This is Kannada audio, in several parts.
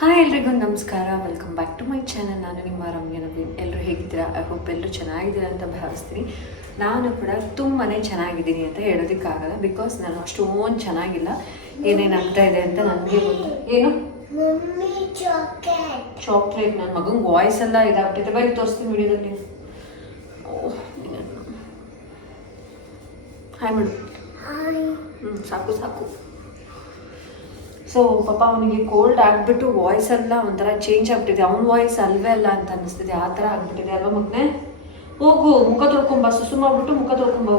ಹಾಯ್ ಎಲ್ರಿಗೂ ನಮಸ್ಕಾರ. Welcome back to my channel ನಾನು ನಿಮ್ಮ ರಮ್ಯ ನವೀನ್. ಎಲ್ಲರೂ ಹೇಗಿದ್ದೀರಾ? ಐ ಹೋಪ್ ಎಲ್ಲರೂ ಚೆನ್ನಾಗಿದ್ದೀರಾ ಅಂತ ಭಾವಿಸ್ತೀನಿ. ನಾನು ಕೂಡ ತುಂಬಾ ಚೆನ್ನಾಗಿದ್ದೀನಿ ಅಂತ ಹೇಳೋದಕ್ಕಾಗಲ್ಲ ಬಿಕಾಸ್ ನಾನು ಅಷ್ಟೊಂದು ಚೆನ್ನಾಗಿಲ್ಲ. ಏನೇನಾಗ್ತಾ ಇದೆ ಅಂತ ನನಗೆ ಗೊತ್ತು. ಏನು? ಚಾಕ್ಲೇಟ್ ನನ್ನ ಮಗನ ವಾಯ್ಸ್ ಎಲ್ಲ ಇದಾಗ್ತೈತೆ ಬರೀ ತೋರಿಸ್ತೀನಿ ವಿಡಿಯೋದಲ್ಲಿ. ಹಾಯ್ ಮೇಡಮ್ ಹ್ಞೂ ಸಾಕು ಸಾಕು. ಸೊ ಪಾಪ ಅವನಿಗೆ ಕೋಲ್ಡ್ ಆಗಿಬಿಟ್ಟು ವಾಯ್ಸ್ ಎಲ್ಲ ಒಂಥರ ಚೇಂಜ್ ಆಗ್ಬಿಟ್ಟಿದೆ. ಅವ್ನ ವಾಯ್ಸ್ ಅಲ್ವೇ ಅಲ್ಲ ಅಂತ ಅನ್ನಿಸ್ತಿದೆ. ಆ ಥರ ಆಗ್ಬಿಟ್ಟಿದೆ ಅಲ್ವಾ ಮಗ್ನೆ? ಹೋಗು, ಮುಖ ತೊಳ್ಕೊಂಬ ಸುಸು ಮಾಡ್ಬಿಟ್ಟು ಮುಖ ತೊಳ್ಕೊಂಬ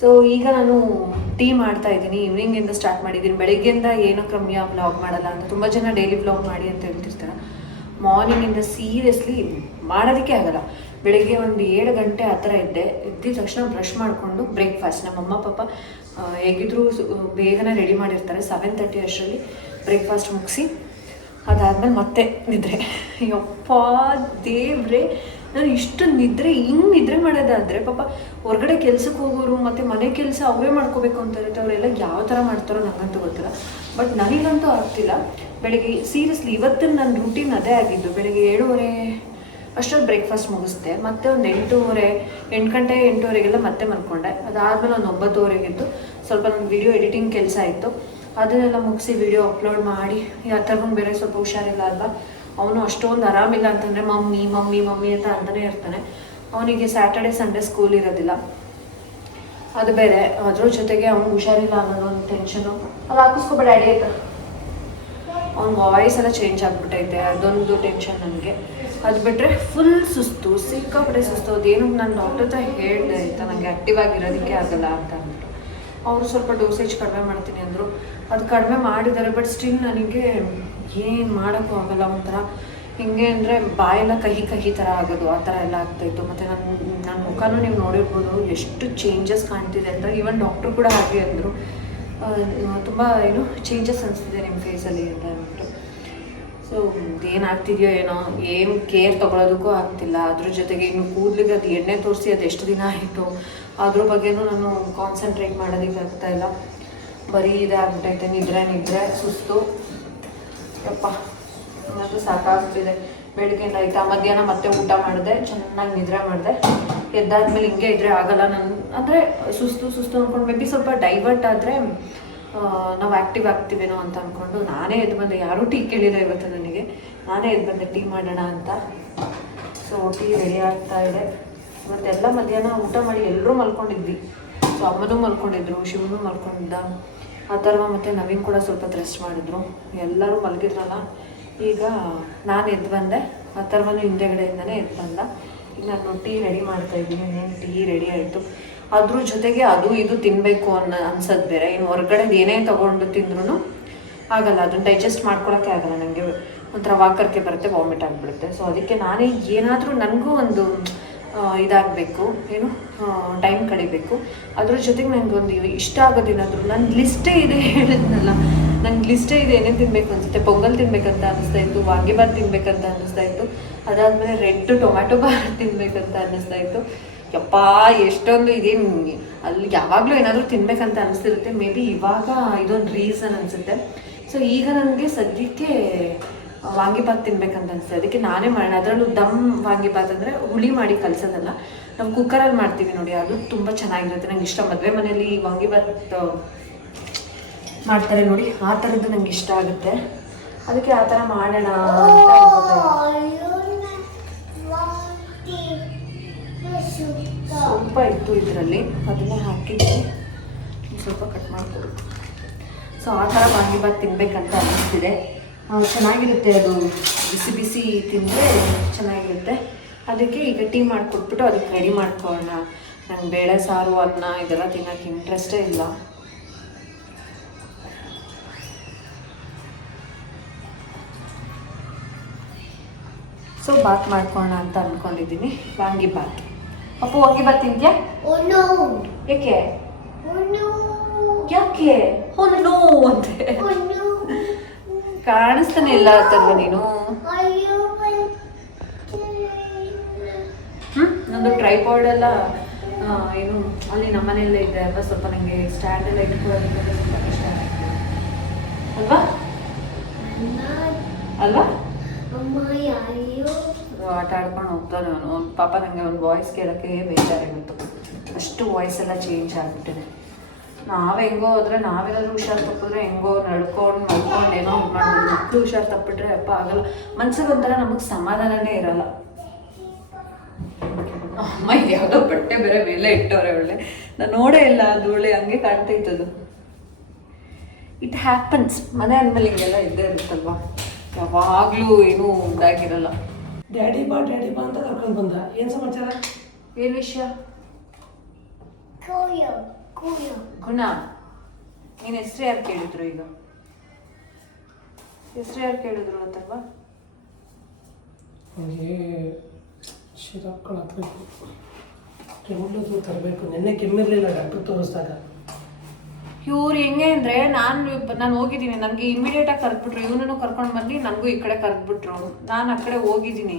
ಸೊ ಈಗ ನಾನು ಟೀ ಮಾಡ್ತಾ ಇದ್ದೀನಿ. ಈವ್ನಿಂಗಿಂದ ಸ್ಟಾರ್ಟ್ ಮಾಡಿದ್ದೀನಿ. ಬೆಳಗ್ಗೆಯಿಂದ ಏನು ಕಮ್ಮಿ ವ್ಲಾಗ್ ಮಾಡಲ್ಲ ಅಂತ. ತುಂಬ ಜನ ಡೈಲಿ ವ್ಲಾಗ್ ಮಾಡಿ ಅಂತ ಹೇಳ್ತಿರ್ತಾರೆ. ಮಾರ್ನಿಂಗಿಂದ ಸೀರಿಯಸ್ಲಿ ಮಾಡೋದಕ್ಕೆ ಆಗಲ್ಲ. ಬೆಳಗ್ಗೆ ಒಂದು ಏಳು ಗಂಟೆ ಆ ಥರ ಇದ್ದೆ. ಇದ್ದಿದ ತಕ್ಷಣ ಬ್ರಷ್ ಮಾಡಿಕೊಂಡು ಬ್ರೇಕ್ಫಾಸ್ಟ್ ನಮ್ಮ ಅಮ್ಮ ಪಾಪ ಹೇಗಿದ್ರು ಬೇಗನೆ ರೆಡಿ ಮಾಡಿರ್ತಾರೆ. ಸೆವೆನ್ ತರ್ಟಿ ಅಷ್ಟರಲ್ಲಿ ಬ್ರೇಕ್ಫಾಸ್ಟ್ ಮುಗಿಸಿ, ಅದಾದಮೇಲೆ ಮತ್ತೆ ನಿದ್ರೆ. ಯಪ್ಪ ದೇವ್ರೆ, ನಾನು ಇಷ್ಟು ನಿದ್ರೆ ಹಿಂಗೆ ನಿದ್ರೆ ಮಾಡೋದಾದ್ರೆ ಪಾಪ ಹೊರಗಡೆ ಕೆಲ್ಸಕ್ಕೆ ಹೋಗೋರು ಮತ್ತು ಮನೆ ಕೆಲಸ ಅವೇ ಮಾಡ್ಕೋಬೇಕು ಅಂತ ಇರುತ್ತೆ. ಅವರೆಲ್ಲ ಯಾವ ಥರ ಮಾಡ್ತಾರೋ ನನಗಂತೂ ಗೊತ್ತಿಲ್ಲ. ಬಟ್ ನನಗಂತೂ ಆಗ್ತಿಲ್ಲ. ಬೆಳಿಗ್ಗೆ ಸೀರಿಯಸ್ಲಿ ಇವತ್ತಿನ ನನ್ನ ರೂಟೀನ್ ಅದೇ ಆಗಿದ್ದು. ಬೆಳಿಗ್ಗೆ ಏಳುವರೆ ಅಷ್ಟೊಂದು ಬ್ರೇಕ್ಫಾಸ್ಟ್ ಮುಗಿಸ್ದೆ. ಮತ್ತೆ ಒಂದು ಎಂಟೂವರೆ, ಎಂಟು ಗಂಟೆ, ಎಂಟೂವರೆಗೆಲ್ಲ ಮತ್ತೆ ಮಲ್ಕೊಂಡೆ. ಅದಾದಮೇಲೆ ಒಂದು ಒಂಬತ್ತುವರೆಗಿದ್ದು ಸ್ವಲ್ಪ ನನ್ನ ವಿಡಿಯೋ ಎಡಿಟಿಂಗ್ ಕೆಲಸ ಇತ್ತು ಅದನ್ನೆಲ್ಲ ಮುಗಿಸಿ ವಿಡಿಯೋ ಅಪ್ಲೋಡ್ ಮಾಡಿ, ಈ ಬಂದು ಬೇರೆ ಸ್ವಲ್ಪ ಹುಷಾರಿಲ್ಲ ಅಲ್ವಾ? ಅವನು ಅಷ್ಟೊಂದು ಆರಾಮಿಲ್ಲ ಅಂತಂದರೆ, ಮಮ್ಮಿ ಮಮ್ಮಿ ಮಮ್ಮಿ ಅಂತ ಅಂತಲೇ ಇರ್ತಾನೆ. ಅವನಿಗೆ ಸ್ಯಾಟರ್ಡೆ ಸಂಡೇ ಸ್ಕೂಲ್ ಇರೋದಿಲ್ಲ. ಅದು ಬೇರೆ. ಅದ್ರ ಜೊತೆಗೆ ಅವ್ನು ಹುಷಾರಿಲ್ಲ ಅನ್ನೋದು ಒಂದು ಟೆನ್ಷನು ಅದು ಹಾಕಿಸ್ಕೊಬೇಡ ಅಡಿ ಆಯ್ತಾ ಅವ್ನ ವಾಯ್ಸ್ ಎಲ್ಲ ಚೇಂಜ್ ಆಗಿಬಿಟ್ಟೈತೆ ಅದೊಂದು ಟೆನ್ಷನ್ ನನಗೆ. ಅದು ಬಿಟ್ಟರೆ ಫುಲ್ ಸುಸ್ತು, ಸಿಕ್ಕಾಪಟ್ಟೆ ಸುಸ್ತು. ಅದೇನು ನಾನು ಡಾಕ್ಟರ್ ಹತ್ರ ಹೇಳಿದೆ ಆಯಿತಾ ನನಗೆ ಆ್ಯಕ್ಟಿವ್ ಆಗಿರೋದಕ್ಕೆ ಆಗಲ್ಲ ಅಂತ ಅಂದ್ಬಿಟ್ಟು. ಅವರು ಸ್ವಲ್ಪ ಡೋಸೇಜ್ ಕಡಿಮೆ ಮಾಡ್ತೀನಿ ಅಂದರು. ಅದು ಕಡಿಮೆ ಮಾಡಿದ್ದಾರೆ ಬಟ್ ಸ್ಟಿಲ್ ನನಗೆ ಏನು ಮಾಡೋಕ್ಕೂ ಆಗಲ್ಲ ಒಂಥರ. ಹಿಂಗೆ ಅಂದರೆ ಬಾಯೆಲ್ಲ ಕಹಿ ಕಹಿ ಥರ ಆಗೋದು, ಆ ಥರ ಎಲ್ಲ ಆಗ್ತಾಯಿತ್ತು ಮತ್ತು ನನ್ನ ನನ್ನ ಮುಖನೂ ನೀವು ನೋಡಿರ್ಬೋದು, ಎಷ್ಟು ಚೇಂಜಸ್ ಕಾಣ್ತಿದೆ ಅಂತ. ಈವನ್ ಡಾಕ್ಟ್ರು ಕೂಡ ಹಾಗೆ ಅಂದರು. ತುಂಬ ಏನು ಚೇಂಜಸ್ ಅನಿಸ್ತಿದೆ ನಿಮ್ಮ ಫೇಸಲ್ಲಿ ಅಂತ ಹೇಳ್ಬಿಟ್ಟು. ಸೊ ಏನಾಗ್ತಿದೆಯೋ ಏನೋ, ಏನು ಕೇರ್ ತೊಗೊಳೋದಕ್ಕೂ ಆಗ್ತಿಲ್ಲ. ಅದ್ರ ಜೊತೆಗೆ ಇನ್ನು ಕೂದಲಿಗೆ ಅದು ಎಣ್ಣೆ ತೋರಿಸಿ ಅದು ಎಷ್ಟು ದಿನ ಆಯಿತು, ಅದ್ರ ಬಗ್ಗೆನೂ ನಾನು ಕಾನ್ಸಂಟ್ರೇಟ್ ಮಾಡೋದಕ್ಕೆ ಆಗ್ತಾ ಇಲ್ಲ. ಬರೀ ಇದಾಗ್ಬಿಟ್ಟೈತೆ ನಿದ್ರೆ ನಿದ್ರೆ ಸುಸ್ತು. ಯಪ್ಪ ಸಾಕಾಗ್ತಿದೆ. ಬೆಳಗ್ಗೆಯಿಂದ ಆಯ್ತಾ ಮಧ್ಯಾಹ್ನ ಮತ್ತೆ ಊಟ ಮಾಡಿದೆ, ಚೆನ್ನಾಗಿ ನಿದ್ರೆ ಮಾಡಿದೆ. ಎದ್ದಾದ್ಮೇಲೆ ಹಿಂಗೆ ಇದ್ರೆ ಆಗಲ್ಲ ನಾನು, ಅಂದರೆ ಸುಸ್ತು ಸುಸ್ತು ಅಂದ್ಕೊಂಡು ಮೇ ಬಿ ಸ್ವಲ್ಪ ಡೈವರ್ಟ್ ಆದರೆ ನಾವು ಆ್ಯಕ್ಟಿವ್ ಆಗ್ತಿವೇನೋ ಅಂತ ಅಂದ್ಕೊಂಡು ನಾನೇ ಎದ್ದು ಬಂದೆ. ಯಾರೂ ಟೀ ಕೇಳಿಲ್ಲ ಇವತ್ತು ನನಗೆ. ನಾನೇ ಎದ್ದು ಬಂದೆ ಟೀ ಮಾಡೋಣ ಅಂತ. ಸೊ ಟೀ ರೆಡಿ ಆಗ್ತಾ ಇದೆ. ಇವತ್ತೆಲ್ಲ ಮಧ್ಯಾಹ್ನ ಊಟ ಮಾಡಿ ಎಲ್ಲರೂ ಮಲ್ಕೊಂಡಿದ್ವಿ. ಸೊ ಅಮ್ಮನೂ ಮಲ್ಕೊಂಡಿದ್ರು, ಶಿವನೂ ಮಲ್ಕೊಂಡಿದ್ದ. ಅಥರ್ವ ಮತ್ತು ನವೀನ್ ಕೂಡ ಸ್ವಲ್ಪ ರೆಸ್ಟ್ ಮಾಡಿದ್ರು. ಎಲ್ಲರೂ ಮಲಗಿದ್ರಲ್ಲ. ಈಗ ನಾನು ಎದ್ದು ಬಂದೆ. ಅಥರ್ವನು ಹಿಂದೆಗಡೆಯಿಂದನೇ ಎದ್ದು ಬಂದ. ಈಗ ನಾನು ಟೀ ರೆಡಿ ಮಾಡ್ತಾ ಇದ್ದೀನಿ. ಇನ್ನೇನು ಟೀ ರೆಡಿ ಆಯಿತು. ಅದ್ರ ಜೊತೆಗೆ ಅದು ಇದು ತಿನ್ನಬೇಕು ಅನ್ನೋ ಅನ್ಸೋದು ಬೇರೆ. ಇನ್ನು ಹೊರಗಡೆ ಏನೇ ತೊಗೊಂಡು ತಿಂದ್ರೂ ಆಗಲ್ಲ. ಅದನ್ನು ಡೈಜೆಸ್ಟ್ ಮಾಡ್ಕೊಳಕ್ಕೆ ಆಗಲ್ಲ. ನನಗೆ ಒಂಥರ ವಾಕರ್ಕೆ ಬರುತ್ತೆ ವಾಮಿಟ್ ಆಗಿಬಿಡುತ್ತೆ. ಸೊ ಅದಕ್ಕೆ ನಾನೇ ಏನಾದರೂ ನನಗೂ ಒಂದು ಇದಾಗಬೇಕು. ಏನು? ಟೈಮ್ ಕಳಿಬೇಕು. ಅದ್ರ ಜೊತೆಗೆ ನನಗೊಂದು ಇಷ್ಟ ಆಗೋದೇನಾದರೂ ನನ್ನ ಲಿಸ್ಟೇ ಇದೆ ಹೇಳಿದ್ನಲ್ಲ. ನನ್ನ ಲಿಸ್ಟೇ ಇದೆ, ಏನೇನು ತಿನ್ಬೇಕು ಅನಿಸುತ್ತೆ, ಪೊಂಗಲ್ ತಿನ್ಬೇಕಂತ ಅನಿಸ್ತಾ ಇತ್ತು ವಾಂಗಿಬಾತ್ ತಿನ್ಬೇಕಂತ ಅನ್ನಿಸ್ತಾ ಇತ್ತು, ಅದಾದಮೇಲೆ ರೆಡ್ ಟೊಮ್ಯಾಟೊ ಬಾತ್ ತಿನ್ಬೇಕಂತ ಅನ್ನಿಸ್ತಾ ಇತ್ತು. ಯಪ್ಪ, ಎಷ್ಟೊಂದು ಇದೇನು, ಅಲ್ಲಿ ಯಾವಾಗಲೂ ಏನಾದರೂ ತಿನ್ಬೇಕಂತ ಅನಿಸ್ತಿರುತ್ತೆ, ಮೇ ಬಿ ಇವಾಗ ಇದೊಂದು ರೀಸನ್ ಅನಿಸುತ್ತೆ. ಸೊ ಈಗ ನನಗೆ ಸದ್ಯಕ್ಕೆ ವಾಂಗಿಬಾತ್ ತಿನ್ಬೇಕಂತ ಅನಿಸ್ತದೆ. ಅದಕ್ಕೆ ನಾನೇ ಮಾಡೋಣ. ಅದರಲ್ಲೂ ದಮ್ ವಾಂಗಿಬಾತ್ ಅಂದರೆ ಹುಳಿ ಮಾಡಿ ಕಲಿಸೋದಲ್ಲ. ನಾವು ಕುಕ್ಕರಲ್ಲಿ ಮಾಡ್ತೀವಿ ನೋಡಿ, ಅದು ತುಂಬ ಚೆನ್ನಾಗಿರುತ್ತೆ. ನಂಗೆ ಇಷ್ಟ. ಮದುವೆ ಮನೆಯಲ್ಲಿ ವಾಂಗಿಬಾತ್ ಮಾಡ್ತಾರೆ ನೋಡಿ ಆ ಥರದ್ದು ನಂಗೆ ಇಷ್ಟ ಆಗುತ್ತೆ. ಅದಕ್ಕೆ ಆ ಥರ ಮಾಡೋಣ ಅಂತ ಅನ್ಕೊತಾ ಸ್ವಲ್ಪ ಇತ್ತು ಇದರಲ್ಲಿ ಅದನ್ನೇ ಹಾಕಿದ್ದೆ. ಸ್ವಲ್ಪ ಕಟ್ ಮಾಡಿಕೊಡು. ಸೊ ಆ ಥರ ಬಾತ್ ತಿನ್ಬೇಕಂತ ಅನ್ನಿಸ್ತಿದೆ ಚೆನ್ನಾಗಿರುತ್ತೆ ಅದು. ಬಿಸಿ ಬಿಸಿ ತಿಂದರೆ ಚೆನ್ನಾಗಿರುತ್ತೆ. ಅದಕ್ಕೆ ಈಗ ಟೀ ಮಾಡಿಕೊಟ್ಬಿಟ್ಟು ಅದಕ್ಕೆ ರೆಡಿ ಮಾಡ್ಕೊಳ್ಳೋಣ. ನಂಗೆ ಬೇಳೆ ಸಾರು ಅನ್ನ ಇದೆಲ್ಲ ತಿನ್ನೋಕ್ಕೆ ಇಂಟ್ರೆಸ್ಟೇ ಇಲ್ಲ. ಸೊ ಬಾತ್ ಮಾಡ್ಕೋಣ ಅಂತ ಅಂದ್ಕೊಂಡಿದ್ದೀನಿ ವಾಂಗಿಬಾತ್ ಅಪ್ಪು ಅಪ್ಪ ತಿಂತ್ಯಾ? ಬಾತ್ Oh ಯಾಕೆ? ಓ ನೋ ಅಂತೆ! ಕಾಣಿಸ್ತಾನೆ ಇಲ್ಲ ಅಂತಲ್ವ ನೀನು? ಹ್ಮ್ ನಂದು ಟ್ರೈಪಾಡ್ ಎಲ್ಲ ಏನು ಅಲ್ಲಿ ನಮ್ಮನೆಯಲ್ಲೇ ಇದೆ ಅಲ್ವಾ? ಸ್ವಲ್ಪ ನನಗೆ ಸ್ಟ್ಯಾಂಡ್ ಎಲ್ಲ ಇಟ್ಕೊಳ್ಳೋದಕ್ಕೆ ಸ್ವಲ್ಪ ಕಷ್ಟ ಆಗುತ್ತೆ ಅಲ್ವಾ? ಅಲ್ವಾ? ಆಟ ಆಡ್ಕೊಂಡು ಹೋಗ್ತಾನೆ ಅವನು. ಅವ್ನ್ ಪಾಪ ನನಗೆ ಒಂದು ವಾಯ್ಸ್ ಕೇಳೋಕ್ಕೆ ಬೇಜಾರಾಗಿತ್ತು ಅಷ್ಟು ವಾಯ್ಸ್ ಎಲ್ಲ ಚೇಂಜ್ ಆಗಿಬಿಟ್ಟಿದೆ. ನಾವು ಹೆಂಗೋ ಹೋದ್ರೆ ನಾವೇನಾದ್ರೂ ಹುಷಾರು ತಪ್ಪಿದ್ರೆ ಹೆಂಗೋ ನಡ್ಕೊಂಡು ಮಲ್ಕೊಂಡು ಏನೋ ಇದ್ ಮಾಡ್ಬೋದು ಮಕ್ಕಳು ಹುಷಾರು ತಪ್ಪಿಟ್ರೆ ಅಪ್ಪ ಆಗಲ್ಲ. ಮನ್ಸಿಗೆ ಒಂಥರ ನಮಗೆ ಸಮಾಧಾನನೇ ಇರಲ್ಲ. ಅಮ್ಮ, ಯಾವುದೋ ಬಟ್ಟೆ ಬೇರೆ ಮೇಲೆ ಇಟ್ಟವ್ರೆ ಒಳ್ಳೆ. ನಾನು ನೋಡೇ ಇಲ್ಲ ಅದು ಒಳ್ಳೆ, ಹಂಗೆ ಇತ್ತು ಅದು ಇಟ್ ಹ್ಯಾಪನ್ಸ್ ಮನೆ ಅಂದಮೇಲೆ ಹಿಂಗೆಲ್ಲ ಇದ್ದೇ ಇರುತ್ತಲ್ವಾ? ಯಾವಾಗಲೂ ಏನೂ ಇದಾಗಿರಲ್ಲ. ಡ್ಯಾಡಿ ಬಾ ಡ್ಯಾಡಿ ಬಾ ಅಂತ ಕರ್ಕೊಂಡು ಬಂದ. ಏನು ಸಮಾಚಾರ? ಏನು ವಿಷಯ? ಕೂಯೋ ಕೂಯೋ. ಗುಣ. ನೀನು ಹೆಸ್ರು ಯಾರು ಕೇಳಿದ್ರು ಈಗ? ಹೆಸ್ರು ಯಾರು ಕೇಳಿದ್ರು ಅಂತಲ್ವಾ ನನಗೆ ಹಾಕ್ಬೇಕು ಕೆಮ್ಮುದು ತರಬೇಕು. ನಿನ್ನೆ ಕೆಮ್ಮಿರಲಿಲ್ಲ ಡಾಕ್ಟರ್ ತೋರಿಸ್ದಾಗ. ಇವ್ರು ಹೆಂಗೆ ಅಂದರೆ ನಾನು ನಾನು ಹೋಗಿದ್ದೀನಿ. ನನಗೆ ಇಮಿಡಿಯೇಟಾಗಿ ಕರೆದ್ಬಿಟ್ರು. ಇವನನ್ನು ಕರ್ಕೊಂಡು ಬಂದು ನನಗೂ ಈ ಕಡೆ ಕರೆದ್ಬಿಟ್ರು. ನಾನು ಆ ಕಡೆ ಹೋಗಿದ್ದೀನಿ.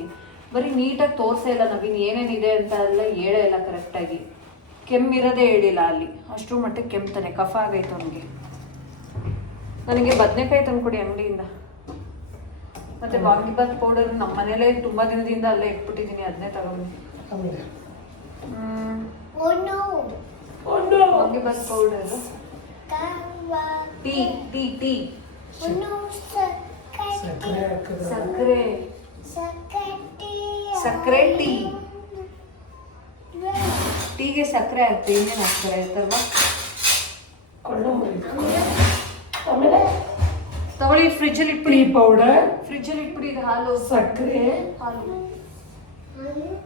ಬರೀ ನೀಟಾಗಿ ತೋರಿಸೇ ಇಲ್ಲ ನವೀನ್ ಏನೇನಿದೆ ಅಂತ ಎಲ್ಲ ಹೇಳೇ ಇಲ್ಲ ಕರೆಕ್ಟಾಗಿ ಕೆಮ್ಮಿರೋದೇ ಹೇಳಿಲ್ಲ ಅಲ್ಲಿ. ಅಷ್ಟರ ಮಟ್ಟಿಗೆ ಕೆಮ್ತಾನೆ. ಕಫ ಆಗೈತೆ ಅವನಿಗೆ. ನನಗೆ ಬದನೆಕಾಯಿ ತಂದ್ಕೊಡಿ ಅಂಗಡಿಯಿಂದ. ಮತ್ತೆ ವಾಂಗಿಬಾತ್ ಪೌಡರ್ ನಮ್ಮ ಮನೇಲೇ ತುಂಬ ದಿನದಿಂದ ಅಲ್ಲೇ ಇಟ್ಬಿಟ್ಟಿದ್ದೀನಿ ಅದನ್ನೇ ತಗೊಂಡು ಹ್ಞೂ ಒಂದು vangibath powder tea tea tea one ಸಕ್ಕರೆ ಸಕ್ಕರೆ ಹಾಕಿದ್ರೆ ಸಕ್ಕರೆ ಸಕ್ಕರೆ ಸಕ್ಕರೆ ಟೀ ಟೀಗೆ ಸಕ್ಕರೆ ಹಾಕ್ತಿ ಇನ್ನೇನು ಹಾಕ್ತಾರೆ ಆಯ್ತಲ್ವಾ ಕೊಳ್ಳು ಮುರಿದು ಆಮೇಲೆ ತಗೊಳ್ಳಿ ಫ್ರಿಜ್ಜಲ್ಲಿ ಟೀ ಇಟ್ಬಿಡಿ ಪೌಡರ್ ಫ್ರಿಜ್ಜಲ್ಲಿ ಇಟ್ಬಿಡಿ ಇದು ಹಾಲು ಸಕ್ಕರೆ ಹಾಲು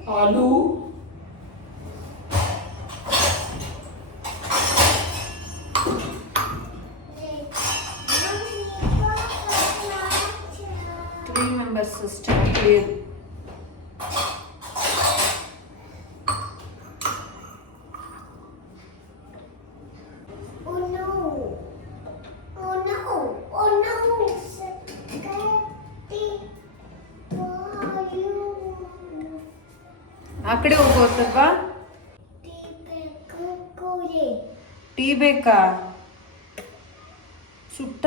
ಹಾಲು you. ಆ ಕಡೆ ಹೋಗೋದಲ್ವಾ Kukuри. ಟೀ ಬೇಕಾ ಸುಟ್ಟ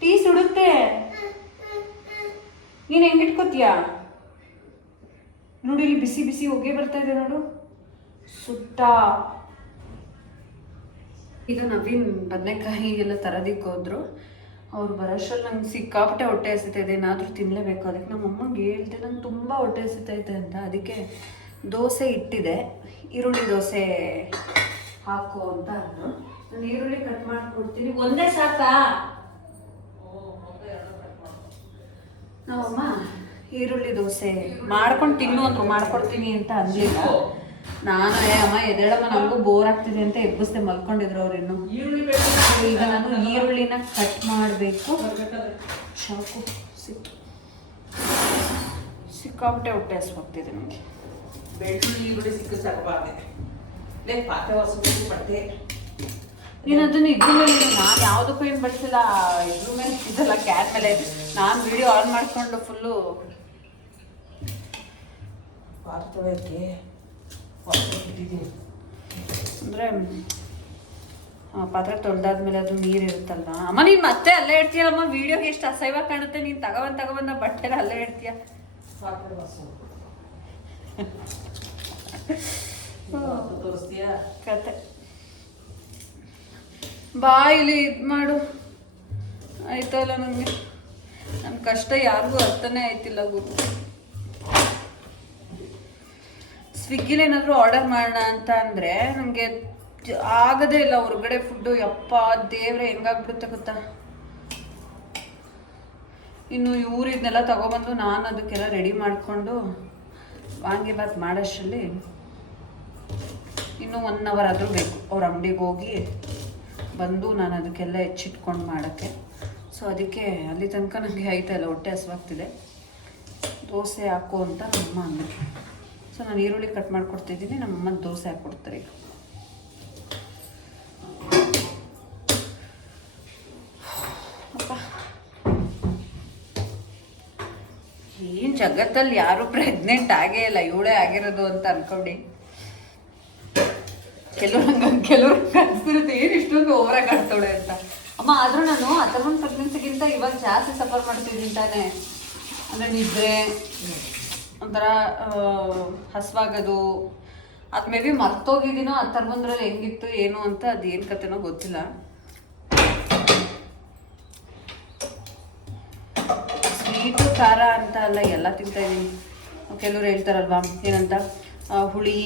ಟೀ ಸುಡುತ್ತೆ ನೀನು ಹೆಂಗ್ ಇಟ್ಕೋತೀಯಾ ನೋಡಿ ಇಲ್ಲಿ ಬಿಸಿ ಬಿಸಿ ಹೊಗೆ ಬರ್ತಾ ಇದೆ ನೋಡು ಈಗ ನವೀನ್ ಬದನೆಕಾಯಿ ಎಲ್ಲ ತರೋದಿಕ್ಕೆ ಹೋದ್ರು. ಅವ್ರು ಬರೋಷ್ಟ್ರಲ್ಲಿ ನಂಗೆ ಸಿಕ್ಕಾಪಟ್ಟೆ ಹೊಟ್ಟೆ ಹಸಿತೈತೆ ಏನಾದರೂ ತಿನ್ನಲೇಬೇಕು ಅದಕ್ಕೆ ನಮ್ಮ ಅಮ್ಮಂಗೆ ಹೇಳ್ದೆ, ನಂಗೆ ತುಂಬ ಹೊಟ್ಟೆ ಹಸಿತೈತೆ ಅಂತ. ಅದಕ್ಕೆ ದೋಸೆ ಇಟ್ಟಿದೆ. ಈರುಳ್ಳಿ ದೋಸೆ ಹಾಕು ಅಂತ ಅಂದ್ರು. ನಾನು ಈರುಳ್ಳಿ ಕಟ್ ಮಾಡ್ಕೊಡ್ತೀನಿ. ಒಂದೇ ಸಾಕಾ? ನಾವಮ್ಮ, ಈರುಳ್ಳಿ ದೋಸೆ ಮಾಡ್ಕೊಂಡು ತಿನ್ನು ಅಂದ್ರು. ಮಾಡ್ಕೊಡ್ತೀನಿ ಅಂತ ಅನ್ಲಿಲ್ಲ ನಾನು ಏ ಅಮ್ಮ ಎದೇಳಮ್ಮ ನಮಗೂ ಬೋರ್ ಆಗ್ತಿದೆ ಅಂತ ಎಬ್ಬಿಸ್ದೆ ಮಲ್ಕೊಂಡಿದ್ರು ಅವ್ರು ಇನ್ನು. ಈಗ ನಾನು ಈರುಳ್ಳಿನ ಕಟ್ ಮಾಡಬೇಕು. ಶಾಕು. ಸಿಕ್ತು ಸಿಕ್ಕಾಪಟ್ಟೆ ಹೊಟ್ಟೆ ಹಸ್ವಾಗ್ತಿದೆ ನನಗೆ. ಬೆಳ್ಳುಳ್ಳಿ ಈರುಳ್ಳಿ ಸಿಕ್ಕ ಸಾಕಬಾರ್ದೆ ಲೇ ಪಾತ್ರೆ ಒರೆಸ್ಬೇಕು ಬಟ್ಟೆ ನೀನು ಅದನ್ನ ಇದ್ರ ಮೇಲೆ ನಾನು ಯಾವುದಕ್ಕೂ ಏನು ಬಳಸಿಲ್ಲ. ಇದ್ರ ಮೇಲೆ ಇದಲ್ಲ ಕ್ಯಾನ್ ಮೇಲೆ ನಾನು ವಿಡಿಯೋ ಆನ್ ಮಾಡಿಕೊಂಡು ಫುಲ್ಲು ಪಾತ್ರೆ ಇಟ್ಟಿದ್ದೀನಿ ಅಂದರೆ ಪಾತ್ರೆ ತೊಳೆದಾದ್ಮೇಲೆ ಅದು ನೀರು ಇರುತ್ತಲ್ಲ ಅಮ್ಮ ನೀನು ಮತ್ತೆ ಅಲ್ಲೇ ಇಡ್ತೀಯಲ್ಲಮ್ಮ ವಿಡಿಯೋಗೆ ಎಷ್ಟು ಅಸೈವ ಕಾಣುತ್ತೆ? ನೀನು ತಗೊಬಂದು ತಗೊಬಂದ ಬಟ್ಟೆ ಅಲ್ಲೇ ಇಡ್ತೀಯ ಕತೆ ಬಾ ಇಲ್ಲಿ ಇದು ಮಾಡು. ಆಯ್ತಲ್ಲ ನನಗೆ ನನ್ನ ಕಷ್ಟ ಯಾರಿಗೂ ಅರ್ಥನೇ ಆಯ್ತಿಲ್ಲ ಗುರು. ಸ್ವಿಗ್ಗಿಲಿ ಏನಾದರೂ ಆರ್ಡರ್ ಮಾಡೋಣ ಅಂತ ಅಂದರೆ ನನಗೆ ಆಗದೇ ಇಲ್ಲ ಹೊರಗಡೆ ಫುಡ್ಡು ಯಪ್ಪ, ದೇವ್ರೆ, ಹೆಂಗಾಗ್ಬಿಡುತ್ತೆ ಗೊತ್ತಾ? ಇನ್ನು ಇವ್ರು ಇದನ್ನೆಲ್ಲ ತಗೊಬಂದು ನಾನು ಅದಕ್ಕೆಲ್ಲ ರೆಡಿ ಮಾಡಿಕೊಂಡು ವಾಂಗಿಬಾತ್ ಮಾಡೋಷ್ಟರಲ್ಲಿ ಇನ್ನೂ ಒನ್ ಅವರ್ ಆದರೂ ಬೇಕು. ಅವ್ರ ಅಂಗಡಿಗೆ ಹೋಗಿ ಬಂದು ನಾನು ಅದಕ್ಕೆಲ್ಲ ಹೆಚ್ಚಿಟ್ಕೊಂಡು ಮಾಡೋಕ್ಕೆ. ಸೊ ಅದಕ್ಕೆ ಅಲ್ಲಿ ತನಕ ನನಗೆ ಆಯ್ತಾ ಇಲ್ಲ ಹೊಟ್ಟೆ ಹಸುವಾಗ್ತಿದೆ. ದೋಸೆ ಹಾಕು ಅಂತ ನಮ್ಮ ಅಂದರು ಸೊ ನಾನು ಈರುಳ್ಳಿ ಕಟ್ ಮಾಡಿಕೊಡ್ತಿದ್ದೀನಿ. ನಮ್ಮಮ್ಮ ದೋಸೆ ಹಾಕ್ಕೊಡ್ತಾರೆ ಈಗ. ಏನು ಜಗತ್ತಲ್ಲಿ ಯಾರು ಪ್ರೆಗ್ನೆಂಟ್ ಆಗೇ ಇಲ್ಲ. ಇವಳೇ ಆಗಿರೋದು ಅಂತ ಅನ್ಕೊಂಡು. ಕೆಲವ್ರು ಹಂಗ ಕೆಲವ್ರು ಏನು ಇಷ್ಟೊಂದು ಓವರಾಗಿ ಆಡ್ತಾಳೆ ಅಂತ. ಅಮ್ಮ, ಆದ್ರೂ ನಾನು ಅಥರ್ವನ್ ಪ್ರೆಗ್ನೆನ್ಸಿಗಿಂತ ಇವಾಗ ಜಾಸ್ತಿ ಸಫರ್ ಮಾಡ್ತಿದ್ದೀನಿ ತಾನೆ. ಅಂದರೆ ನಿದ್ರೆ. ಒಂಥರ ಹಸ್ವಾಗೋದು. ಅದು ಮೇ ಬಿ ಮರ್ತೋಗಿದ್ದೀನೋ ಆ ಥರ ಬಂದ್ರಲ್ಲಿ ಹೆಂಗಿತ್ತು, ಏನು ಅಂತ ಅದು ಏನು ಕತೆನೋ ಗೊತ್ತಿಲ್ಲ. ಸ್ವೀಟು ಖಾರ ಅಂತ ಅಲ್ಲ, ಎಲ್ಲ ತಿಂತಾ ಇದ್ದೀನಿ. ಕೆಲವ್ರು ಹೇಳ್ತಾರಲ್ವಾ, ಏನಂತ? ಹುಳಿ,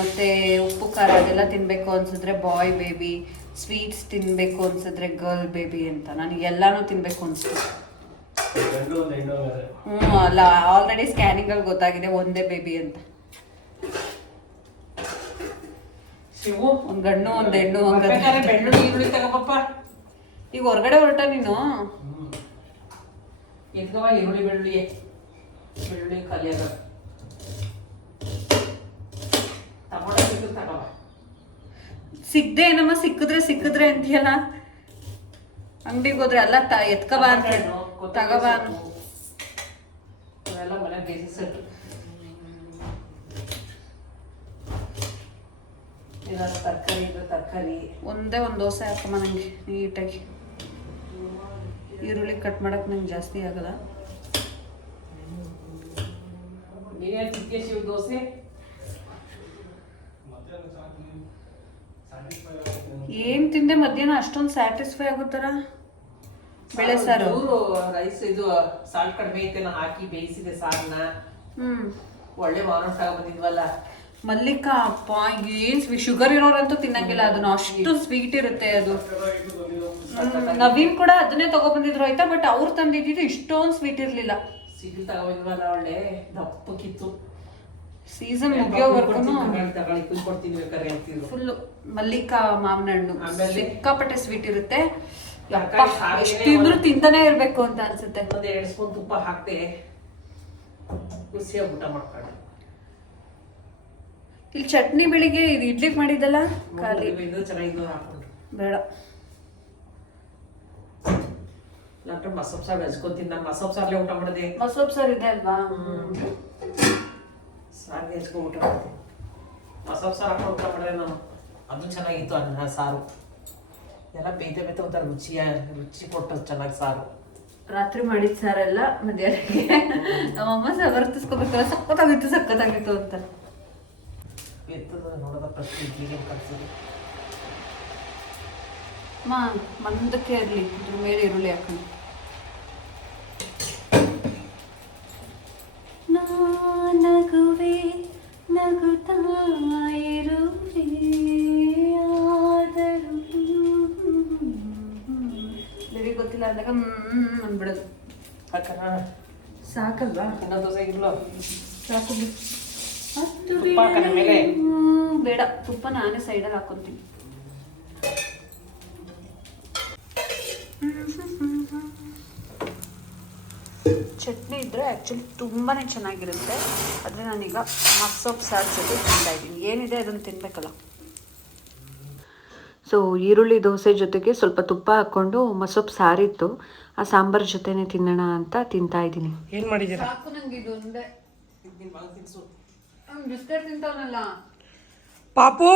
ಮತ್ತು ಉಪ್ಪು, ಖಾರ, ಅದೆಲ್ಲ ತಿನ್ನಬೇಕು ಅನ್ಸಿದ್ರೆ ಬಾಯ್ ಬೇಬಿ ಸ್ವೀಟ್ಸ್ ತಿನ್ನಬೇಕು ಅನ್ಸಿದ್ರೆ ಗರ್ಲ್ ಬೇಬಿ ಅಂತ. ನನಗೆ ಎಲ್ಲನೂ ತಿನ್ನಬೇಕು ಅನಿಸ್ತು ಗಂಡು ಒಂದು ಹೆಣ್ಣು ಹಂಗಾದ್ರೆ. ಹ್ಞೂ ಅಲ್ಲ ಆಲ್ರೆಡಿ ಸ್ಕ್ಯಾನಿಂಗಲ್ಲಿ ಗೊತ್ತಾಗಿದೆ ಒಂದೇ ಬೇಬಿ ಅಂತ. ಒಂದ್ ಒಂದು ಗಂಡು ಒಂದು ಹೆಣ್ಣು ಬೇಕಾದ್ರೆ ಹಂಗಾದ್ರೆ ಬೆಳ್ಳುಳ್ಳಿ ಈರುಳ್ಳಿ ತಗೋಪಪ್ಪ ಈಗ ಹೊರಗಡೆ ಹೊರಟ ನೀನು? ಹ್ಮ್. ಎದ್ಗವ ಈರುಳ್ಳಿ ಬೆಳ್ಳುಳ್ಳಿ ಬೆಳ್ಳುಳ್ಳಿ ಖಾಲಿ ಅದ ಟೊಮೊಟೊ ಸಿಕ್ಕು ತಗೋವ ಸಿಗ್ದೆ ಏನಮ್ಮ ಸಿಕ್ಕಿದ್ರೆ ಸಿಕ್ಕಿದ್ರೆ ಅಂತೀಯಲ್ಲ? ಅಂಗಡಿಗೆ ಹೋದ್ರೆ ಅಲ್ಲ ತ ಎತ್ಕಬಾ ಅಂತ ಅವೆಲ್ಲ ಮನೆ ಬೇಯಿಸಿಟ್ಟು ಸೆಟ್. ಏನಾದ್ರು ತರಕಾರಿ ಇದ್ರೆ ತರಕಾರಿ. ಒಂದೇ ಒಂದು ದೋಸೆ ಹಾಕಮ್ಮ ನನಗೆ ನೀಟಾಗಿ. ಈರುಳ್ಳಿ ಕಟ್ ಮಾಡಕ್ಕೆ ನಂಗೆ ಜಾಸ್ತಿ ಆಗಲ್ಲ. ತಿಂತೀಯ ಶಿವ ದೋಸೆ? ಏನು ತಿಂದೆ ಮಧ್ಯಾಹ್ನ ಅಷ್ಟೊಂದು ಸ್ಯಾಟಿಸ್ಫೈ ಆಗೋ ಥರ ಬೇಳೆ ಸಾರು ರೈಸ್ ಇದು ಸಾಲ್ಟ್ ಕಡಿಮೆ ಐತೆನ ಹಾಕಿ ಬೇಯಿಸಿದೆ ಸಾರನ್ನ ಹ್ಮ್. ಒಳ್ಳೆ ಮಾನೋಟ್ ಬಂದಿದ್ವಲ್ಲ. ಮಲ್ಲಿಕಾ ಅಪ್ಪ ಏನು ಶುಗರ್ ಇರೋರಂತೂ ತಿನ್ನಂಗಿಲ್ಲ ಅದನ್ನ ಅಷ್ಟು ಸ್ವೀಟ್ ಇರುತ್ತೆ ಅದು. ನವೀನ್ ಕೂಡ ಅದನ್ನೇ ತಗೊಬಂದಿದ್ರು ಆಯ್ತಾ ಬಟ್ ಅವ್ರು ತಂದಿದ್ದು ಇಷ್ಟೊಂದು ಸ್ವೀಟ್ ಇರಲಿಲ್ಲ. ಸಿಗಲ್ ತಗೊಂಡ್ವಲ್ಲ ಒಳ್ಳೆ ದಪ್ಪಕ್ಕಿತ್ತು ಸೀಸನ್ ಮುಗಿಯೋವರೆಗೂ ಫುಲ್ಲು ಮಲ್ಲಿಕಾ ಮಾವಿನ ಹಣ್ಣು? ಸಿಕ್ಕಾಪಟ್ಟೆ ಸ್ವೀಟ್ ಇರುತ್ತೆ. ಯಪ್ಪ, ಎಷ್ಟು ತಿಂದ್ರು ತಿಂತಾನೆ ಇರ್ಬೇಕು ಅಂತ ಅನ್ಸುತ್ತೆ. ಒಂದ್ ಎರಡು ಸ್ಪೂನ್ ತುಪ್ಪ ಹಾಕ್ದೆ ಖುಷಿಯಾಗಿ ಊಟ ಮಾಡ್ಕೊಂಡು. ಇಲ್ಲಿ ಚಟ್ನಿ ಬೆಳಿಗ್ಗೆ ಇದು ಇಡ್ಲಿಗೆ ಮಾಡಿದ್ದಲ್ಲ ಖಾಲಿ. ಇದು ಚೆನ್ನಾಗಿದ್ದು ಹಾಕೊಂಡು ಬೇಡ. ಇಲ್ಲಾಂದ್ರೆ ಮಸಪ್ ಸಾರು ಹಚ್ಕೊಂತೀನಿ ನಾನು ಮಸಪ್ ಸಾರ್ಲೆ ಊಟ ಮಾಡಿದೆ. ಮಸೂಬ್ ಸರ್ ಇದೆ ಅಲ್ವಾ? ಸಾರಿಗೆ ಹಚ್ಕೊಂಡು ಊಟ ಮಾಡಿದೆ. ಮಸಪ್ ಸಾರು ಹಾಕೊಂಡು ಊಟ ಮಾಡಿದೆ ನಾನು. ಅದು ಚೆನ್ನಾಗಿತ್ತು ಅನ್ನ ಸಾರು. ಎಲ್ಲ ಬೇಯ್ತೆ ಬೇಯ್ತೆ ಒಂಥರ ರುಚಿಯ ರುಚಿ ಕೊಟ್ಟದ್ದು ಚೆನ್ನಾಗಿ ಸಾರು. ರಾತ್ರಿ ಮಾಡಿದ ಸಾರೆಲ್ಲ ಮಧ್ಯಾಹ್ನಕ್ಕೆ ನಮ್ಮಮ್ಮ ಸಮರ್ಥಿಸ್ಕೋಬೇಕಲ್ಲ ಸಕ್ಕತ್ತಾಗಿತ್ತು ಸಕ್ಕತ್ತಾಗಿತ್ತು ಅಂತ. ಎತ್ತದ ನೋಡೋದ ಫಸ್ಟ್ ಇಡ್ಲಿಗೆ ಕಲ್ಸಿದ್ರು ಮಾ ಮಂದಕ್ಕೆ ಇರಲಿ ಇದ್ರ ಮೇಲೆ ಈರುಳ್ಳಿ ಹಾಕೊಂಡು ನಗುವೆ ನಗುತ್ತಾ ಗೊತ್ತಿಲ್ಲ ಅಂದಾಗ ಹ್ಮ್ ಅಂದ್ಬಿಡೋದು. ಸಾಕಲ್ವಾ? ದೋಸೆ ಇರ್ಲೋ ಸಾಕು ಬಿಡು. ಹತ್ತು ತುಪ್ಪ ಹಾಕಣ ಮೇಲೆ? ಹ್ಮ್, ಬೇಡ. ತುಪ್ಪ ನಾನೇ ಸೈಡಲ್ಲಿ ಹಾಕೊಂತೀನಿ. ಚಟ್ನಿ ಇದ್ದರೆ ಆ್ಯಕ್ಚುಲಿ ತುಂಬಾ ಚೆನ್ನಾಗಿರುತ್ತೆ. ಆದರೆ ನಾನೀಗ ಮಸ್ಸೊಪ್ಪು ಸಾರು ಜೊತೆ ತಿಂತಾ ಇದ್ದೀನಿ. ಏನಿದೆ ಅದನ್ನು ತಿನ್ನಬೇಕಲ್ಲ ಸೊ ಈರುಳ್ಳಿ ದೋಸೆ ಜೊತೆಗೆ ಸ್ವಲ್ಪ ತುಪ್ಪ ಹಾಕ್ಕೊಂಡು ಮಸೊಪ್ಪು ಸಾರಿತ್ತು. ಆ ಸಾಂಬಾರ್ ಜೊತೆನೆ ತಿನ್ನೋಣ ಅಂತ ತಿಂತಾ ಇದ್ದೀನಿ. ಏನು ಮಾಡಿದ್ದೀರಾ? ಸಾಕು ನಂಗೆ ಇದು ಒಂದೇ. ನಿನ್ ಬಿಸ್ಕೆಟ್ ತಿಂತಾವನಲ್ಲ. ಪಾಪು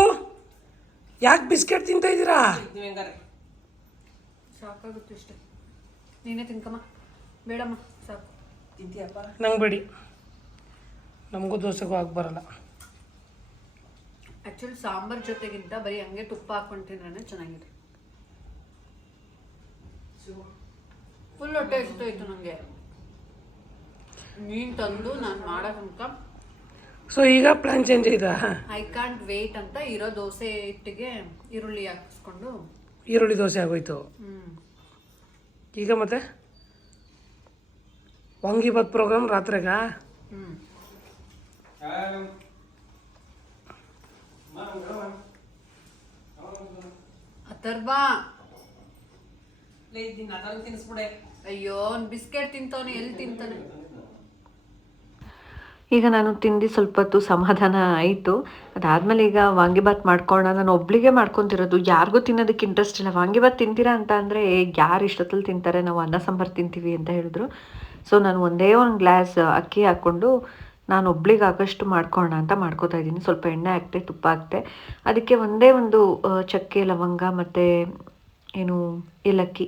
ಯಾಕೆ ಬಿಸ್ಕೆಟ್ ತಿಂತ ಇದ್ದೀರಾ? ನೀವು ಹೆಂಗಾರೆ. ಸಾಕಾಗುತ್ತೆ ಇಷ್ಟೇ ನೀನೇ ತಿನ್ಕಮ್ಮ. ಬೇಡಮ್ಮ ಸಾಕು. ತಿಂತೀಯಪ್ಪ? ನಂಗೆ ಬಿಡಿ. ನಮಗೂ ದೋಸೆಗೂ ಆಗಿ ಬರಲ್ಲ. ಆ್ಯಕ್ಚುಲಿ ಸಾಂಬಾರ್ ಜೊತೆಗಿಂತ ಬರೀ ಹಂಗೆ ತುಪ್ಪ ಹಾಕೊಂಡು ತಿಂದ್ರೆ ಚೆನ್ನಾಗಿದೆ ಫುಲ್ ಹೊಟ್ಟೆ ಇತ್ತು ನನಗೆ ನೀನು ತಂದು ನಾನು ಮಾಡೋಕ್ಕಂತ ಸೊ ಈಗ ಪ್ಲಾನ್ ಚೇಂಜ್ ಆಯ್ತಾ ಐ ಕ್ಯಾಂಟ್ ವೇಟ್ ಅಂತ ಇರೋ ದೋಸೆ ಹಿಟ್ಟಿಗೆ ಈರುಳ್ಳಿ ಹಾಕಿಸ್ಕೊಂಡು. ಈರುಳ್ಳಿ ದೋಸೆ ಆಗೋಯ್ತು. ಹ್ಞೂ ಈಗ ಮತ್ತೆ? ವಾಂಗಿಬಾತ್ ಪ್ರೋಗ್ರಾಮ್ ರಾತ್ರಿಗ? ಹ್ಞೂ ಅಥರ್ವಾ. ಲೇ ಇದ್ದೀನಿ ಅದನ್ನು ತಿನ್ನಿಸ್ಬಿಡೆ ಅಯ್ಯೋ ಅವ್ನು ಬಿಸ್ಕೆಟ್ ತಿಂತಾವನೆ ಎಲ್ಲಿ ತಿಂತಾನೆ ಈಗ ನಾನು ತಿಂದು ಸ್ವಲ್ಪ ಹೊತ್ತು ಸಮಾಧಾನ ಆಯಿತು. ಅದಾದಮೇಲೆ ಈಗ ವಾಂಗಿಬಾತ್ ಮಾಡ್ಕೊಳ್ಳೋಣ ನಾನು ಒಬ್ಳಿಗೆ ಮಾಡ್ಕೊತಿರೋದು. ಯಾರಿಗೂ ತಿನ್ನೋದಕ್ಕೆ ಇಂಟ್ರೆಸ್ಟ್ ಇಲ್ಲ. ವಾಂಗಿಬಾತ್ ತಿಂತೀರಾ ಅಂತ ಅಂದರೆ ಯಾರು ಇಷ್ಟೊತ್ತಲ್ಲಿ ತಿಂತಾರೆ? ನಾವು ಅನ್ನ ಸಾಂಬಾರು ತಿಂತೀವಿ ಅಂತ ಹೇಳಿದ್ರು. ಸೊ ನಾನು ಒಂದೇ ಒಂದು ಗ್ಲಾಸ್ ಅಕ್ಕಿ ಹಾಕ್ಕೊಂಡು ನಾನು ಒಬ್ಳಿಗೆ ಆಗೋಷ್ಟು ಮಾಡ್ಕೋಣ ಅಂತ ಮಾಡ್ಕೋತಾ ಇದ್ದೀನಿ. ಸ್ವಲ್ಪ ಎಣ್ಣೆ ಹಾಕ್ತೆ, ತುಪ್ಪ ಹಾಕ್ತೆ. ಅದಕ್ಕೆ ಒಂದೇ ಒಂದು ಚಕ್ಕೆ, ಲವಂಗ ಮತ್ತು ಏನು ಏಲಕ್ಕಿ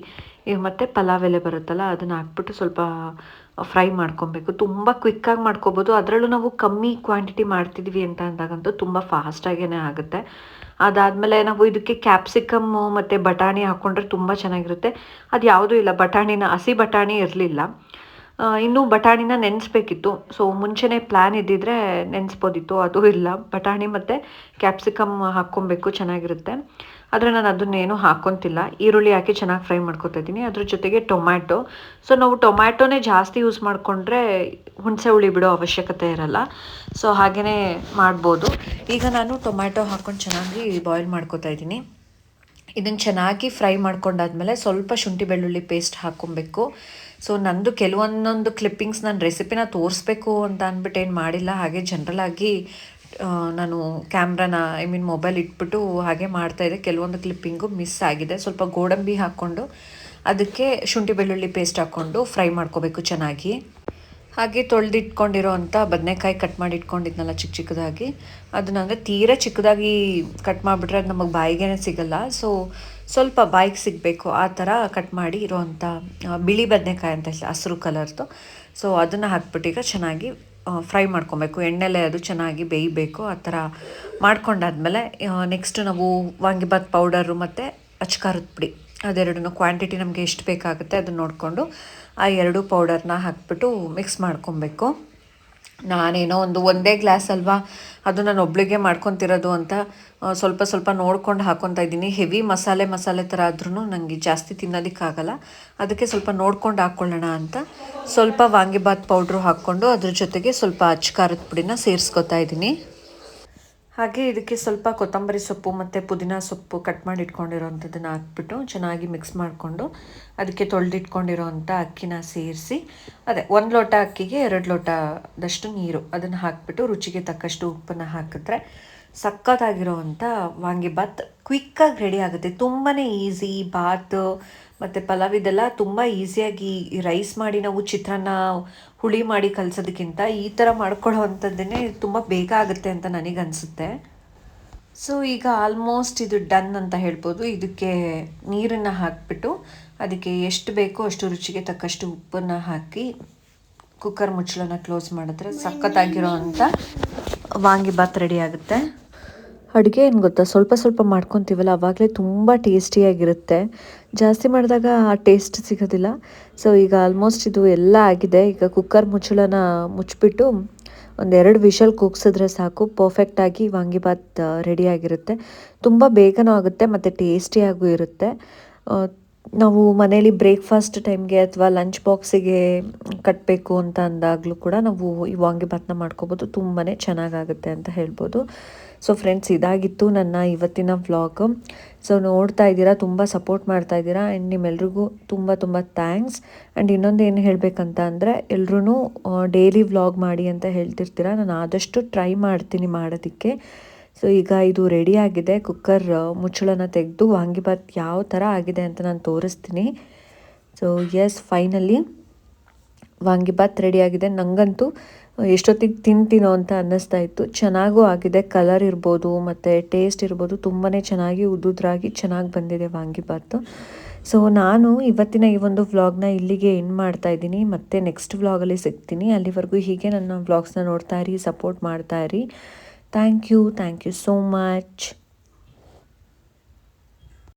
ಮತ್ತು ಪಲಾವ್ ಎಲೆ ಬರುತ್ತಲ್ಲ, ಅದನ್ನು ಹಾಕ್ಬಿಟ್ಟು ಸ್ವಲ್ಪ ಫ್ರೈ ಮಾಡ್ಕೊಬೇಕು. ತುಂಬ ಕ್ವಿಕ್ಕಾಗಿ ಮಾಡ್ಕೊಬೋದು. ಅದರಲ್ಲೂ ನಾವು ಕಮ್ಮಿ ಕ್ವಾಂಟಿಟಿ ಮಾಡ್ತಿದ್ವಿ ಅಂತ ಅಂದಾಗಂತೂ ತುಂಬ ಫಾಸ್ಟಾಗೇ ಆಗುತ್ತೆ. ಅದಾದಮೇಲೆ ನಾವು ಇದಕ್ಕೆ ಕ್ಯಾಪ್ಸಿಕಮ್ಮು ಮತ್ತು ಬಟಾಣಿ ಹಾಕ್ಕೊಂಡ್ರೆ ತುಂಬ ಚೆನ್ನಾಗಿರುತ್ತೆ. ಅದು ಯಾವುದೂ ಇಲ್ಲ. ಬಟಾಣಿನ ಹಸಿ ಬಟಾಣಿ ಇರಲಿಲ್ಲ. ಇನ್ನೂ ಬಟಾಣಿನ ನೆನೆಸ್ಬೇಕಿತ್ತು. ಸೊ ಮುಂಚೆನೇ ಪ್ಲ್ಯಾನ್ ಇದ್ದಿದ್ರೆ ನೆನೆಸ್ಬೋದಿತ್ತು, ಅದು ಇಲ್ಲ. ಬಟಾಣಿ ಮತ್ತು ಕ್ಯಾಪ್ಸಿಕಮ್ ಹಾಕ್ಕೊಬೇಕು, ಚೆನ್ನಾಗಿರುತ್ತೆ. ಆದರೆ ನಾನು ಅದನ್ನೇನು ಹಾಕ್ಕೊತಿಲ್ಲ ಈರುಳ್ಳಿ ಹಾಕಿ ಚೆನ್ನಾಗಿ ಫ್ರೈ ಮಾಡ್ಕೊತಾ ಇದ್ದೀನಿ. ಅದ್ರ ಜೊತೆಗೆ ಟೊಮ್ಯಾಟೊ. ಸೊ ನಾವು ಟೊಮ್ಯಾಟೊನೇ ಜಾಸ್ತಿ ಯೂಸ್ ಮಾಡಿಕೊಂಡ್ರೆ ಹುಣಸೆ ಹುಳಿ ಬಿಡೋ ಅವಶ್ಯಕತೆ ಇರಲ್ಲ. ಸೊ ಹಾಗೆಯೇ ಮಾಡ್ಬೋದು. ಈಗ ನಾನು ಟೊಮ್ಯಾಟೊ ಹಾಕ್ಕೊಂಡು ಚೆನ್ನಾಗಿ ಬಾಯ್ಲ್ ಮಾಡ್ಕೊತಾ ಇದ್ದೀನಿ. ಇದನ್ನು ಚೆನ್ನಾಗಿ ಫ್ರೈ ಮಾಡ್ಕೊಂಡಾದ್ಮೇಲೆ ಸ್ವಲ್ಪ ಶುಂಠಿ ಬೆಳ್ಳುಳ್ಳಿ ಪೇಸ್ಟ್ ಹಾಕ್ಕೊಬೇಕು. ಸೊ ನಂದು ಕೆಲವೊಂದೊಂದು ಕ್ಲಿಪ್ಪಿಂಗ್ಸ್ ನಾನು ರೆಸಿಪಿನ ತೋರಿಸ್ಬೇಕು ಅಂತ ಅಂದ್ಬಿಟ್ಟು ಏನು ಮಾಡಿಲ್ಲ. ಹಾಗೆ ಜನ್ರಲಾಗಿ ನಾನು ಕ್ಯಾಮ್ರಾನ ಐ ಮೀನ್ ಮೊಬೈಲ್ ಇಟ್ಬಿಟ್ಟು ಹಾಗೆ ಮಾಡ್ತಾಯಿದ್ದೆ ಕೆಲವೊಂದು ಕ್ಲಿಪ್ಪಿಂಗು ಮಿಸ್ ಆಗಿದೆ. ಸ್ವಲ್ಪ ಗೋಡಂಬಿ ಹಾಕ್ಕೊಂಡು, ಅದಕ್ಕೆ ಶುಂಠಿ ಬೆಳ್ಳುಳ್ಳಿ ಪೇಸ್ಟ್ ಹಾಕ್ಕೊಂಡು ಫ್ರೈ ಮಾಡ್ಕೋಬೇಕು ಚೆನ್ನಾಗಿ. ಹಾಗೆ ತೊಳೆದಿಟ್ಕೊಂಡಿರೋ ಅಂಥ ಬದನೆಕಾಯಿ ಕಟ್ ಮಾಡಿ ಇಟ್ಕೊಂಡಿದ್ನಲ್ಲ ಚಿಕ್ಕ ಚಿಕ್ಕದಾಗಿ. ಅದನ್ನ ಅಂದರೆ ತೀರಾ ಚಿಕ್ಕದಾಗಿ ಕಟ್ ಮಾಡಿಬಿಟ್ರೆ ಅದು ನಮಗೆ ಬಾಯಿಗೆ ಸಿಗಲ್ಲ. ಸೊ ಸ್ವಲ್ಪ ಬಾಯಿಗೆ ಸಿಗಬೇಕು ಆ ಥರ ಕಟ್ ಮಾಡಿ ಇರೋವಂಥ ಬಿಳಿ ಬದನೆಕಾಯಿ ಅಂತ ಹಸಿರು ಕಲರ್ದು. ಸೊ ಅದನ್ನು ಹಾಕ್ಬಿಟ್ಟು ಈಗ ಚೆನ್ನಾಗಿ ಫ್ರೈ ಮಾಡ್ಕೊಬೇಕು. ಎಣ್ಣೆಲೆ ಅದು ಚೆನ್ನಾಗಿ ಬೇಯಬೇಕು, ಆ ಥರ ಮಾಡ್ಕೊಂಡಾದ್ಮೇಲೆ ನೆಕ್ಸ್ಟ್ ನಾವು ವಾಂಗಿಬಾತ್ ಪೌಡರು ಮತ್ತು ಅಚ್ಕಾರದ ಪುಡಿ. ಅದೆರಡನ್ನು ಕ್ವಾಂಟಿಟಿ ನಮಗೆ ಎಷ್ಟು ಬೇಕಾಗುತ್ತೆ ಅದನ್ನು ನೋಡಿಕೊಂಡು ಆ ಎರಡು ಪೌಡರ್ನ ಹಾಕ್ಬಿಟ್ಟು ಮಿಕ್ಸ್ ಮಾಡ್ಕೊಬೇಕು. ನಾನೇನೋ ಒಂದು ಒಂದೇ ಗ್ಲಾಸ್ ಅಲ್ವಾ, ಅದು ನಾನು ಒಬ್ಳಿಗೆ ಮಾಡ್ಕೊತಿರೋದು ಅಂತ ಸ್ವಲ್ಪ ಸ್ವಲ್ಪ ನೋಡ್ಕೊಂಡು ಹಾಕೊತಾ ಇದ್ದೀನಿ. ಹೆವಿ ಮಸಾಲೆ ಮಸಾಲೆ ಥರ ಆದ್ರೂ ನನಗೆ ಜಾಸ್ತಿ ತಿನ್ನೋದಕ್ಕಾಗಲ್ಲ. ಅದಕ್ಕೆ ಸ್ವಲ್ಪ ನೋಡ್ಕೊಂಡು ಹಾಕ್ಕೊಳ್ಳೋಣ ಅಂತ ಸ್ವಲ್ಪ ವಾಂಗಿಬಾತ್ ಪೌಡ್ರು ಹಾಕ್ಕೊಂಡು ಅದ್ರ ಜೊತೆಗೆ ಸ್ವಲ್ಪ ಅಚ್ಕಾರದ ಪುಡಿನ ಸೇರಿಸ್ಕೊತಾ ಇದ್ದೀನಿ. ಹಾಗೆ ಇದಕ್ಕೆ ಸ್ವಲ್ಪ ಕೊತ್ತಂಬರಿ ಸೊಪ್ಪು ಮತ್ತು ಪುದೀನ ಸೊಪ್ಪು ಕಟ್ ಮಾಡಿ ಇಟ್ಕೊಂಡಿರೋವಂಥದ್ದನ್ನು ಹಾಕ್ಬಿಟ್ಟು ಚೆನ್ನಾಗಿ ಮಿಕ್ಸ್ ಮಾಡಿಕೊಂಡು ಅದಕ್ಕೆ ತೊಳೆದಿಟ್ಕೊಂಡಿರೋವಂಥ ಅಕ್ಕಿನ ಸೇರಿಸಿ, ಅದೇ ಒಂದು ಲೋಟ ಅಕ್ಕಿಗೆ ಎರಡು ಲೋಟದಷ್ಟು ನೀರು ಅದನ್ನು ಹಾಕ್ಬಿಟ್ಟು ರುಚಿಗೆ ತಕ್ಕಷ್ಟು ಉಪ್ಪನ್ನು ಹಾಕಿದ್ರೆ ಸಖತ್ತಾಗಿರೋವಂಥ ವಾಂಗಿಬಾತ್ ಕ್ವಿಕ್ಕಾಗಿ ರೆಡಿ ಆಗುತ್ತೆ. ತುಂಬಾ ಈಸಿ ಬಾತ್ ಮತ್ತು ಪಲಾವ್ ಇದೆಲ್ಲ ತುಂಬ ಈಸಿಯಾಗಿ ರೈಸ್ ಮಾಡಿ ನಾವು ಚಿತ್ರಾನ್ನ ಹುಳಿ ಮಾಡಿ ಕಲಿಸೋದಕ್ಕಿಂತ ಈ ಥರ ಮಾಡ್ಕೊಳ್ಳೋ ತುಂಬ ಬೇಗ ಆಗುತ್ತೆ ಅಂತ ನನಗನ್ಸುತ್ತೆ ಸೊ ಈಗ ಆಲ್ಮೋಸ್ಟ್ ಇದು ಡನ್ ಅಂತ ಹೇಳ್ಬೋದು. ಇದಕ್ಕೆ ನೀರನ್ನು ಹಾಕಿಬಿಟ್ಟು ಅದಕ್ಕೆ ಎಷ್ಟು ಬೇಕೋ ಅಷ್ಟು ರುಚಿಗೆ ತಕ್ಕಷ್ಟು ಉಪ್ಪನ್ನು ಹಾಕಿ ಕುಕ್ಕರ್ ಮುಚ್ಚಳನ ಕ್ಲೋಸ್ ಮಾಡಿದ್ರೆ ಸಖತ್ತಾಗಿರೋ ಅಂಥ ವಾಂಗಿಬಾತ್ ರೆಡಿ ಆಗುತ್ತೆ. ಅಡುಗೆ ಏನು ಗೊತ್ತಾ? ಸ್ವಲ್ಪ ಸ್ವಲ್ಪ ಮಾಡ್ಕೊತೀವಲ್ಲ, ಅವಾಗಲೇ ತುಂಬ ಟೇಸ್ಟಿಯಾಗಿರುತ್ತೆ. ಜಾಸ್ತಿ ಮಾಡಿದಾಗ ಆ ಟೇಸ್ಟ್ ಸಿಗೋದಿಲ್ಲ. ಸೊ ಈಗ ಆಲ್ಮೋಸ್ಟ್ ಇದು ಎಲ್ಲ ಆಗಿದೆ. ಈಗ ಕುಕ್ಕರ್ ಮುಚ್ಚಳನ ಮುಚ್ಚಿಬಿಟ್ಟು ಒಂದೆರಡು ವಿಷಲ್ ಕೂಗ್ಸಿದ್ರೆ ಸಾಕು. ಪರ್ಫೆಕ್ಟಾಗಿ ವಾಂಗಿಬಾತ್ ರೆಡಿಯಾಗಿರುತ್ತೆ ತುಂಬ ಬೇಗನೂ ಆಗುತ್ತೆ, ಮತ್ತು ಟೇಸ್ಟಿಯಾಗೂ ಇರುತ್ತೆ. ನಾವು ಮನೇಲಿ ಬ್ರೇಕ್ಫಾಸ್ಟ್ ಟೈಮ್ಗೆ ಅಥವಾ ಲಂಚ್ ಬಾಕ್ಸಿಗೆ ಕಟ್ಟಬೇಕು ಅಂತ ಅಂದಾಗಲೂ ಕೂಡ ನಾವು ಈ ವಾಂಗಿಬಾತ್ನ ಮಾಡ್ಕೋಬೋದು. ತುಂಬಾ ಚೆನ್ನಾಗಾಗುತ್ತೆ ಅಂತ ಹೇಳ್ಬೋದು. ಸೊ ಫ್ರೆಂಡ್ಸ್ ಇದಾಗಿತ್ತು ನನ್ನ ಇವತ್ತಿನ ವ್ಲಾಗ್ ಸೊ ನೋಡ್ತಾ ಇದ್ದೀರಾ, ತುಂಬ ಸಪೋರ್ಟ್ ಮಾಡ್ತಾ ಇದ್ದೀರಾ ಆ್ಯಂಡ್ ನಿಮ್ಮೆಲ್ರಿಗೂ ತುಂಬ ತುಂಬ ಥ್ಯಾಂಕ್ಸ್ ಆ್ಯಂಡ್ ಇನ್ನೊಂದು ಏನು ಹೇಳಬೇಕಂತ ಅಂದರೆ ಎಲ್ಲರೂ ಡೈಲಿ ವ್ಲಾಗ್ ಮಾಡಿ ಅಂತ ಹೇಳ್ತಿರ್ತೀರ, ನಾನು ಆದಷ್ಟು ಟ್ರೈ ಮಾಡ್ತೀನಿ ಮಾಡೋದಕ್ಕೆ. ಸೊ ಈಗ ಇದು ರೆಡಿ ಆಗಿದೆ ಕುಕ್ಕರ್ ಮುಚ್ಚಳನ ತೆಗೆದು ವಾಂಗಿಬಾತ್ ಯಾವ ಥರ ಆಗಿದೆ ಅಂತ ನಾನು ತೋರಿಸ್ತೀನಿ. So yes finally vangibath ready ಆಗಿದೆ. ನನಗಂತೂ ಎಷ್ಟೊತ್ತಿಗೆ ತಿಂತೀನೋ ಅಂತ ಅನ್ನಿಸ್ತಾ ಇತ್ತು. ಚೆನ್ನಾಗೂ ಆಗಿದೆ. ಕಲರ್ ಇರ್ಬೋದು, ಮತ್ತು ಟೇಸ್ಟ್ ಇರ್ಬೋದು. ತುಂಬಾ ಚೆನ್ನಾಗಿ ಉದುದ್ರಾಗಿ ಚೆನ್ನಾಗಿ ಬಂದಿದೆ ವಾಂಗಿಬಾತು ಸೊ ನಾನು ಇವತ್ತಿನ ಈ ಒಂದು ವ್ಲಾಗ್ನ ಇಲ್ಲಿಗೆ ಎಂಡ್ ಮಾಡ್ತಾ ಇದ್ದೀನಿ. ಮತ್ತೆ ನೆಕ್ಸ್ಟ್ ವ್ಲಾಗಲ್ಲಿ ಸಿಗ್ತೀನಿ. ಅಲ್ಲಿವರೆಗೂ ಹೀಗೆ ನನ್ನ ವ್ಲಾಗ್ಸ್ನ ನೋಡ್ತಾ ಇರಿ ಸಪೋರ್ಟ್ ಮಾಡ್ತಾ ಇರಿ. Thank you thank you so much